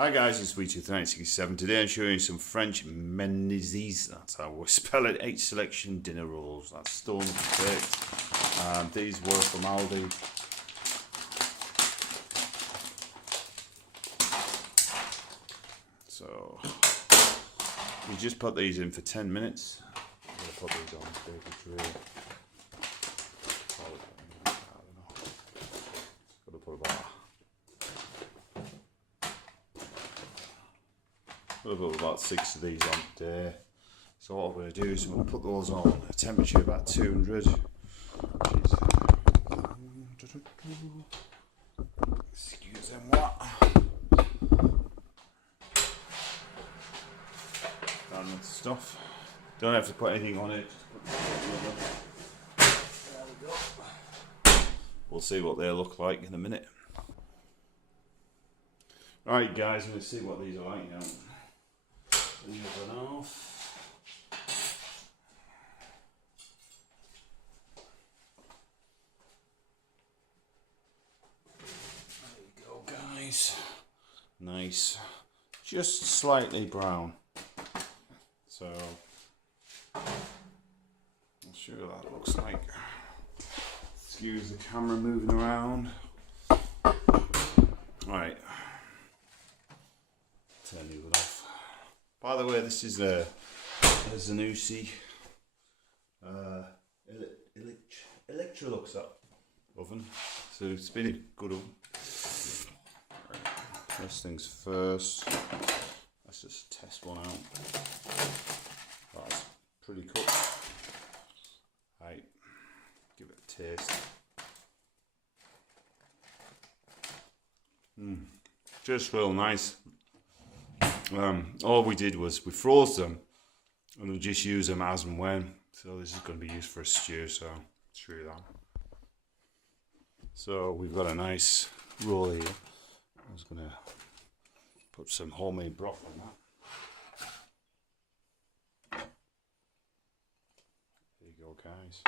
Hi guys, it's Sweet2967. Today I'm showing you some French menissez. That's how we spell it. 8 selection dinner rolls. That's stone baked. These were from Aldi. So we just put these in for 10 minutes. I'm going to put these on the baker tray. I don't know. Just got to put about 6 of these on today. So what I'm going to do is I'm going to put those on a temperature about 200. Excuse them what? That stuff. Don't have to put anything on it. There we go. We'll see what they look like in a minute. Alright guys, I'm going to see what these are like now. Leave it off. There you go guys. Nice. Just slightly brown. So I'll show you what that looks like. Excuse the camera moving around. Alright. Turn it off. By the way, this is a Zanussi Electrolux oven, so it's been a good oven. Right. First things first, let's just test one out. That's pretty cooked. Right, give it a taste. Just real nice. All we did was we froze them and we'll just use them as and when. So this is going to be used for a stew, so I'll show you that. So we've got a nice roll here. I was going to put some homemade broth on that. There you go guys.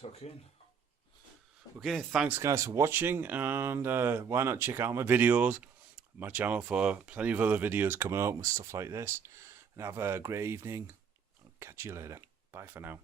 Tuck in. Okay, thanks guys for watching, and why not check out my videos, my channel, for plenty of other videos coming up with stuff like this. And have a great evening. I'll catch you later. Bye for now.